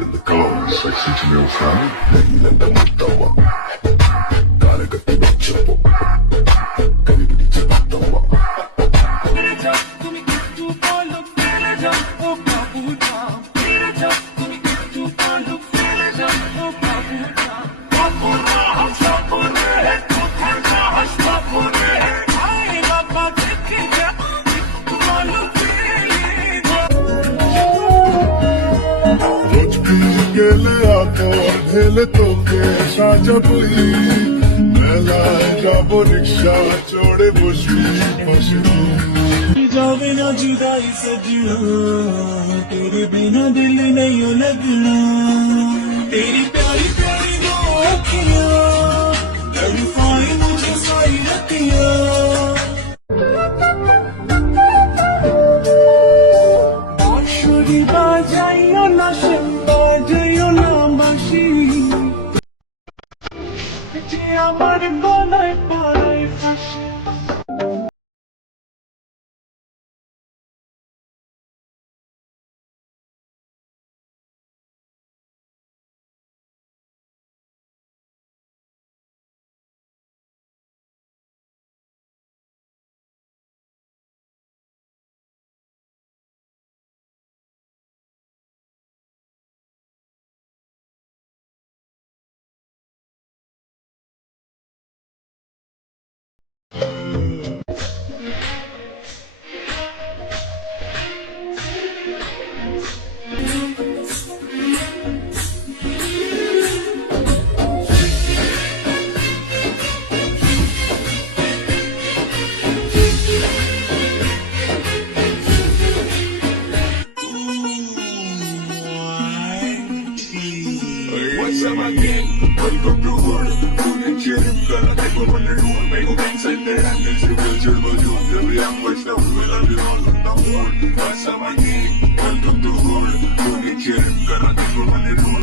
in the clothes, sexy to your friend, hanging in the matawa. Gotta get the chapo. Gotta get the matawa. গেলে আতো ঢেলে তোকে সাজাবই মেলায় যাবো রিক্সা চড়ে বসবি বসে जावे ना जुदाई सजना तेरे बिना दिल नहीं लगना तेरी प्यारी प्यारी दो अखियां तड़पाई मुझे सारी रतियां बांसुरी बाजाइयो ना बाजाइयो ना बांशी যে আমার গলায় পরাই ফাঁসি What's up again? Welcome to world. Tú le quieres, pero te como en el mundo. Me comienza a enterar de ese